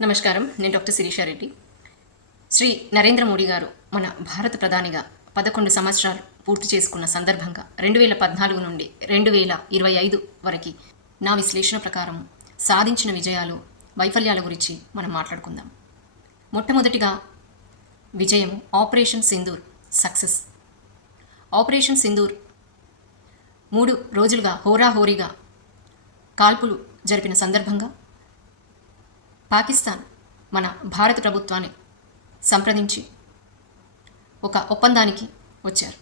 నమస్కారం. నేను డాక్టర్ శిరీషారెడ్డి శ్రీ నరేంద్ర మోడీ గారు మన భారత ప్రధానిగా పదకొండు సంవత్సరాలు పూర్తి చేసుకున్న సందర్భంగా రెండు వేల పద్నాలుగు నుండి రెండు వేల ఇరవై ఐదు వరకు నా విశ్లేషణ ప్రకారం సాధించిన విజయాలు వైఫల్యాల గురించి మనం మాట్లాడుకుందాం. మొట్టమొదటిగా విజయం operation Sindoor success. Operation Sindoor మూడు రోజులుగా హోరాహోరీగా కాల్పులు జరిపిన సందర్భంగా పాకిస్తాన్ మన భారత ప్రభుత్వాన్ని సంప్రదించి ఒక ఒప్పందానికి వచ్చారు.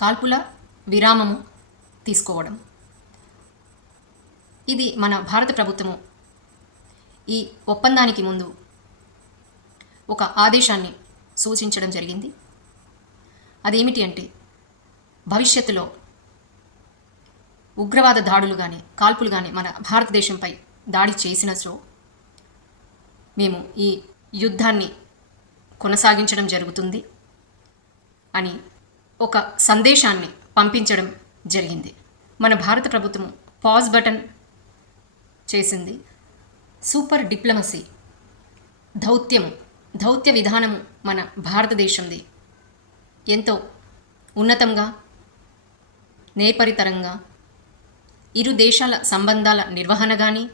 కాల్పుల విరామము తీసుకోవడం. ఇది మన భారత ప్రభుత్వము ఈ ఒప్పందానికి ముందు ఒక ఆదేశాన్ని సూచించడం జరిగింది. అదేమిటి అంటే భవిష్యత్తులో ఉగ్రవాద దాడులు కానీ కాల్పులు కానీ మన భారతదేశంపై దాడి చేసినచో మేము ఈ యుద్ధాన్ని కొనసాగించడం జరుగుతుంది అని ఒక సందేశాన్ని పంపించడం జరిగింది. మన భారత ప్రభుత్వం పాజ్ బటన్ చేసింది. సూపర్ డిప్లొమసీ దౌత్యము దౌత్య విధానము మన భారతదేశంది. ఎంతో ఉన్నతంగా నేపరితరంగా ఇరు దేశాల సంబంధాల నిర్వహణ కానీ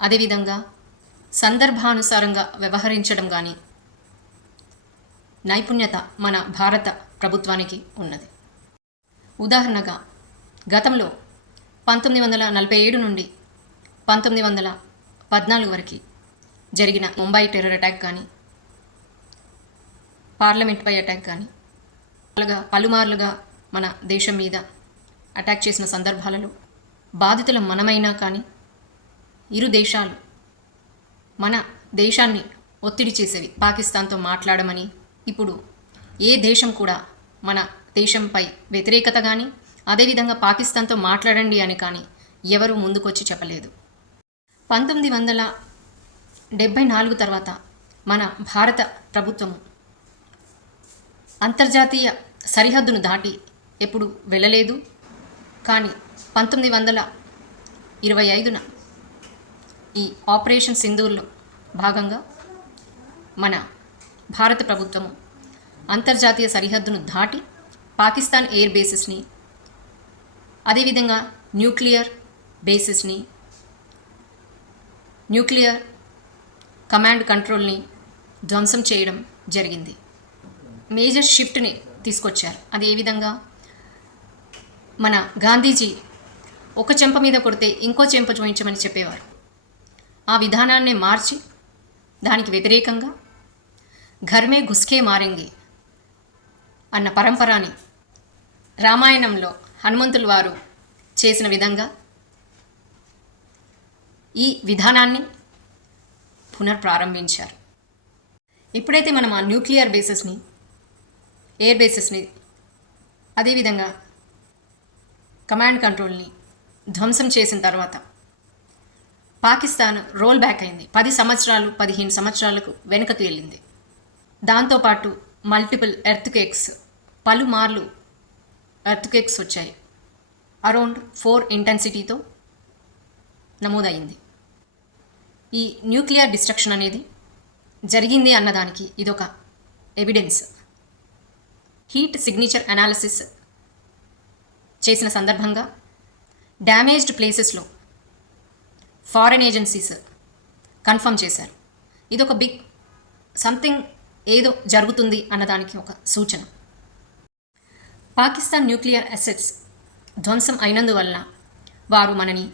అదేవిధంగా సందర్భానుసారంగా వ్యవహరించడం కానీ నైపుణ్యత మన భారత ప్రభుత్వానికి ఉన్నది. ఉదాహరణగా గతంలో పంతొమ్మిది వందల నలభై ఏడు నుండి పంతొమ్మిది వందల పద్నాలుగు వరకు జరిగిన ముంబై టెర్రర్ అటాక్ కానీ పార్లమెంట్పై అటాక్ కానీ అలాగా పలుమార్లుగా మన దేశం మీద అటాక్ చేసిన సందర్భాలలో బాధితుల మనమైనా కానీ ఇరు దేశాలు మన దేశాన్ని ఒత్తిడి చేసేవి పాకిస్తాన్తో మాట్లాడమని ఇప్పుడు ఏ దేశం కూడా మన దేశంపై వ్యతిరేకత కానీ అదేవిధంగా పాకిస్తాన్తో మాట్లాడండి అని కానీ ఎవరు ముందుకొచ్చి చెప్పలేదు. పంతొమ్మిది వందల డెబ్భై నాలుగు తర్వాత మన భారత ప్రభుత్వము అంతర్జాతీయ సరిహద్దును దాటి ఎప్పుడు వెళ్ళలేదు. కానీ పంతొమ్మిది వందల ఇరవై ఐదున ఈ ఆపరేషన్ సింధూర్లో భాగంగా మన భారత ప్రభుత్వము అంతర్జాతీయ సరిహద్దును దాటి పాకిస్తాన్ ఎయిర్ బేసెస్ని అదేవిధంగా న్యూక్లియర్ బేసెస్ని న్యూక్లియర్ కమాండ్ కంట్రోల్ని ధ్వంసం చేయడం జరిగింది. మేజర్ షిఫ్ట్ని తీసుకొచ్చారు. అది ఏ విధంగా మన గాంధీజీ ఒక చెంప మీద కొడితే ఇంకో చెంప చూపించమని చెప్పేవారు. ఆ విధానాన్ని మార్చి దానికి వ్యతిరేకంగా ఘర్మే గుస్కే మారింగి అన్న పరంపరాని రామాయణంలో హనుమంతుల వారు చేసిన విధంగా ఈ విధానాన్ని పునర్ప్రారంభించారు. ఎప్పుడైతే మనం ఆ న్యూక్లియర్ బేసెస్ని ఎయిర్ బేసెస్ని అదేవిధంగా కమాండ్ కంట్రోల్ని ధ్వంసం చేసిన తర్వాత పాకిస్తాన్ రోల్ బ్యాక్ అయింది. పది సంవత్సరాలు పదిహేను సంవత్సరాలకు వెనుకకు వెళ్ళింది. దాంతోపాటు మల్టిపుల్ ఎర్త్ కేక్స్ పలుమార్లు ఎర్త్ కేక్స్ వచ్చాయి. అరౌండ్ ఫోర్ ఇంటెన్సిటీతో నమోదయ్యింది. ఈ న్యూక్లియర్ డిస్ట్రక్షన్ అనేది జరిగింది అన్నదానికి ఇదొక ఎవిడెన్స్. హీట్ సిగ్నేచర్ అనాలిసిస్ చేసిన సందర్భంగా డ్యామేజ్డ్ ప్లేసెస్లో ఫారెన్ ఏజెన్సీస్ కన్ఫర్మ్ చేశారు. ఇది ఒక బిగ్ సంథింగ్ ఏదో జరుగుతుంది అన్నదానికి ఒక సూచన. పాకిస్తాన్ న్యూక్లియర్ అసెట్స్ ధ్వంసం అయినందువల్ల వారు మనని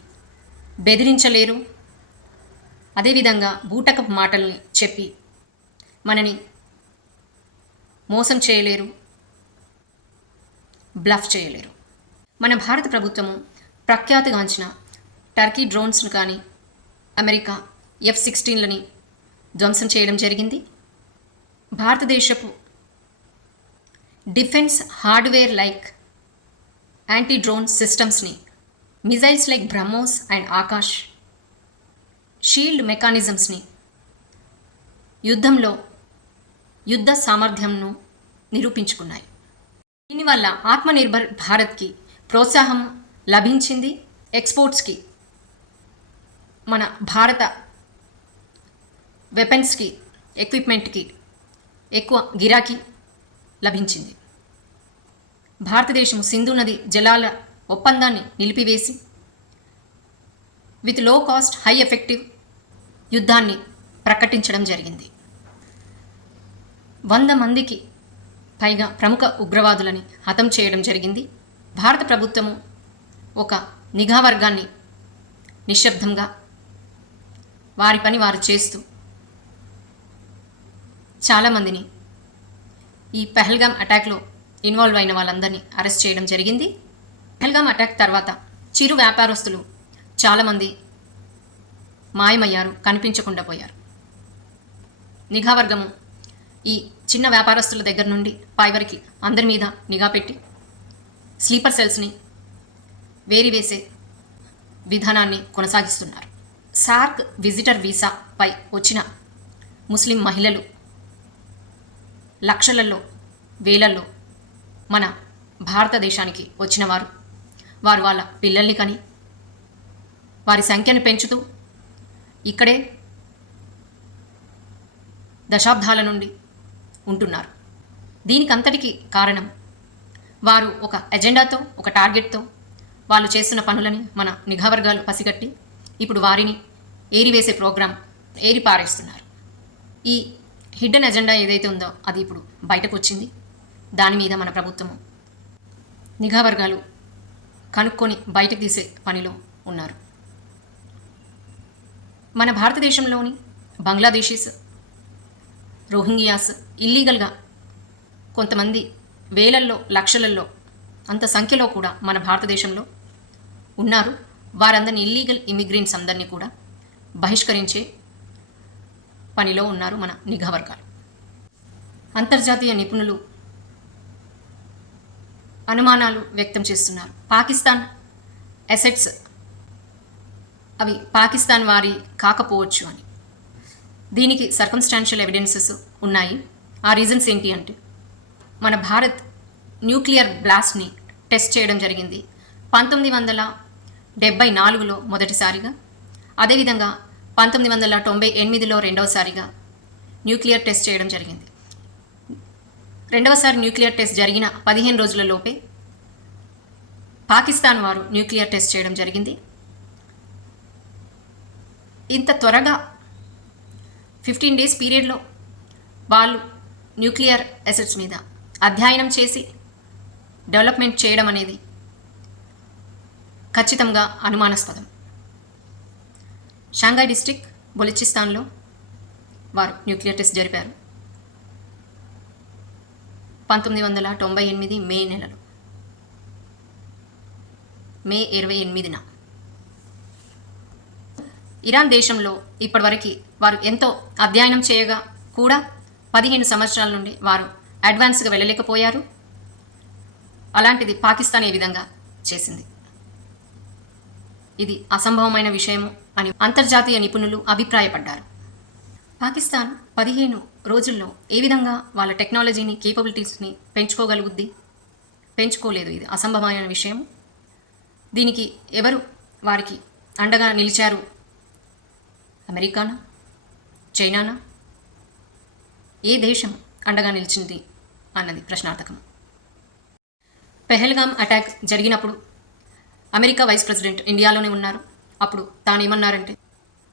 బెదిరించలేరు. అదేవిధంగా బూటకపు మాటల్ని చెప్పి మనని మోసం చేయలేరు. బ్లఫ్ చేయలేరు. మన భారత ప్రభుత్వము ప్రఖ్యాతిగాంచిన టర్కీ డ్రోన్స్ను కానీ అమెరికా ఎఫ్ సిక్స్టీన్లని ధ్వంసం చేయడం జరిగింది. భారతదేశపు defence hardware like anti drone సిస్టమ్స్ని missiles like BrahMos and Akash shield మెకానిజమ్స్ని యుద్ధంలో యుద్ధ సామర్థ్యంను నిరూపించుకున్నాయి. దీనివల్ల ఆత్మనిర్భర్ భారత్కి ప్రోత్సాహం లభించింది ఎక్స్పోర్ట్స్కి మన భారత వెపన్స్కి ఎక్విప్మెంట్కి ఎక్కువ గిరాకీ లభించింది. భారతదేశం సింధు నది జలాల ఒప్పందాన్ని నిలిపివేసి with low cost high effective యుద్ధాన్ని ప్రకటించడం జరిగింది. వంద మందికి పైగా ప్రముఖ ఉగ్రవాదులని హతం చేయడం జరిగింది. భారత ప్రభుత్వము ఒక నిఘా వర్గాన్ని నిశ్శబ్దంగా వారి పని వారు చేస్తూ. చాలామందిని ఈ పెహల్గామ్ అటాక్లో ఇన్వాల్వ్ అయిన వాళ్ళందరినీ అరెస్ట్ చేయడం జరిగింది. పెహల్గామ్ అటాక్ తర్వాత చిరు వ్యాపారస్తులు చాలామంది మాయమయ్యారు కనిపించకుండా పోయారు. నిఘా వర్గము ఈ చిన్న వ్యాపారస్తుల దగ్గర నుండి పైవరికి అందరి మీద నిఘా పెట్టి స్లీపర్ సెల్స్ని వేరివేసే విధానాన్ని కొనసాగిస్తున్నారు. సార్క్ విజిటర్ వీసాపై వచ్చిన ముస్లిం మహిళలు లక్షలలో వేలల్లో మన భారతదేశానికి వచ్చిన వారు వారు వాళ్ళ పిల్లల్ని కానీ వారి సంఖ్యను పెంచుతూ ఇక్కడే దశాబ్దాల నుండి ఉంటున్నారు. దీనికంతటికి కారణం వారు ఒక ఎజెండాతో ఒక టార్గెట్తో వాళ్ళు చేస్తున్న పనులని మన నిఘా వర్గాలు పసిగట్టి ఇప్పుడు వారిని ఏరివేసే ప్రోగ్రాం ఏరి పారేస్తున్నారు ఈ హిడ్డన్ ఎజెండా ఏదైతే ఉందో అది ఇప్పుడు బయటకు వచ్చింది దాని మీద మన ప్రభుత్వము నిఘా వర్గాలు కనుక్కొని బయటకు తీసే పనిలో ఉన్నారు. మన భారతదేశంలోని బంగ్లాదేశీస్ రోహింగియాస్ ఇల్లీగల్గా కొంతమంది వేలల్లో లక్షలల్లో అంత సంఖ్యలో కూడా మన భారతదేశంలో ఉన్నారు. వారందరిని ఇల్లీగల్ ఇమిగ్రెంట్స్ అందరినీ కూడా బహిష్కరించే పనిలో ఉన్నారు మన నిఘా వర్గాలు. అంతర్జాతీయ నిపుణులు అనుమానాలు వ్యక్తం చేస్తున్నారు. పాకిస్తాన్ అసెట్స్ అవి పాకిస్తాన్ వారి కాకపోవచ్చు అని. దీనికి సర్కంస్టాన్షియల్ ఎవిడెన్సెస్ ఉన్నాయి. ఆ రీజన్స్ ఏంటి అంటే మన భారత్ న్యూక్లియర్ బ్లాస్ట్ని టెస్ట్ చేయడం జరిగింది. పంతొమ్మిది వందల డెబ్బై నాలుగులో మొదటిసారిగా అదేవిధంగా పంతొమ్మిది వందల తొంభై ఎనిమిదిలో రెండవసారిగా న్యూక్లియర్ టెస్ట్ చేయడం జరిగింది. రెండవసారి న్యూక్లియర్ టెస్ట్ జరిగిన పదిహేను రోజుల లోపే పాకిస్తాన్ వారు న్యూక్లియర్ టెస్ట్ చేయడం జరిగింది. ఇంత త్వరగా ఫిఫ్టీన్ డేస్ పీరియడ్లో వాళ్ళు న్యూక్లియర్ అసెట్స్ మీద అధ్యయనం చేసి డెవలప్మెంట్ చేయడం అనేది ఖచ్చితంగా అనుమానాస్పదం. షాంఘై డిస్టిక్ బొలిచిస్తాన్లో వారు న్యూక్లియర్ టెస్ట్ జరిపారు. పంతొమ్మిది వందల తొంభై ఎనిమిది మే నెలలో. మే ఇరవై ఎనిమిదిన. ఇరాన్ దేశంలో ఇప్పటివరకు వారు ఎంతో అధ్యయనం చేయగా కూడా పదిహేను సంవత్సరాల నుండి వారు అడ్వాన్స్గా వెళ్ళలేకపోయారు. అలాంటిది పాకిస్తాన్ ఏ విధంగా చేసింది? ఇది అసంభవమైన విషయము అని అంతర్జాతీయ నిపుణులు అభిప్రాయపడ్డారు. పాకిస్తాన్ పదిహేను రోజుల్లో ఏ విధంగా వాళ్ళ టెక్నాలజీని కేపబిలిటీస్ని పెంచుకోగలుగుద్ది? పెంచుకోలేదు ఇది అసంభవమైన విషయం దీనికి ఎవరు వారికి అండగా నిలిచారు? అమెరికానా? చైనానా? ఏ దేశం అండగా నిలిచింది? అన్నది ప్రశ్నార్థకం పెహల్గామ్ అటాక్ జరిగినప్పుడు అమెరికా వైస్ ప్రెసిడెంట్ ఇండియాలోనే ఉన్నారు. అప్పుడు తాను ఏమన్నారంటే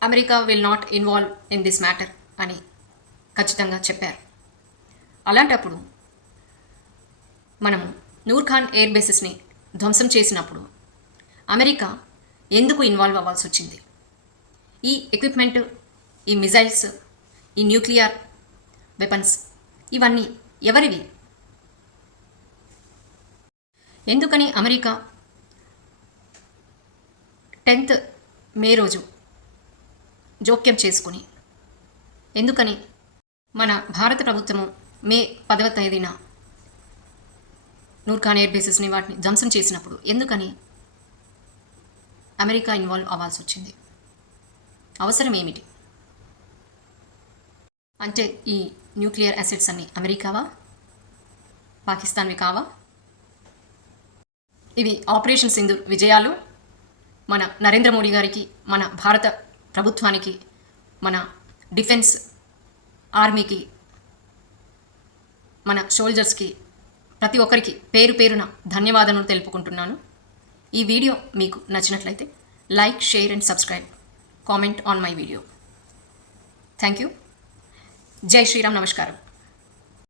America will not involve in this matter అని ఖచ్చితంగా చెప్పారు. అలాంటప్పుడు మనము నూర్ఖాన్ ఎయిర్ బేసెస్ని ధ్వంసం చేసినప్పుడు అమెరికా ఎందుకు ఇన్వాల్వ్ అవ్వాల్సి వచ్చింది? ఈ ఎక్విప్మెంట్ ఈ మిజైల్స్ ఈ న్యూక్లియర్ వెపన్స్ ఇవన్నీ ఎవరివి? ఎందుకని అమెరికా టెన్త్ మే రోజు జోక్యం చేసుకుని. ఎందుకని? మన భారత ప్రభుత్వము మే పదవ తేదీన నూర్ఖాన్ ఎయిర్ బేసెస్ని వాటిని ధ్వంసం చేసినప్పుడు ఎందుకని? అమెరికా ఇన్వాల్వ్ అవ్వాల్సి వచ్చింది. అవసరం ఏమిటి? అంటే ఈ న్యూక్లియర్ అసెట్స్ అన్ని అమెరికావా? పాకిస్తాన్వి కావా? ఇవి ఆపరేషన్ సింధు విజయాలు మన నరేంద్ర మోడీ గారికి మన భారత ప్రభుత్వానికి మన డిఫెన్స్ ఆర్మీకి మన సోల్జర్స్కి ప్రతి ఒక్కరికి పేరు పేరున ధన్యవాదాలను తెలుపుకుంటున్నాను. ఈ వీడియో మీకు నచ్చినట్లయితే like share and subscribe. Comment on my video. Thank you. జై శ్రీరామ్. నమస్కారం.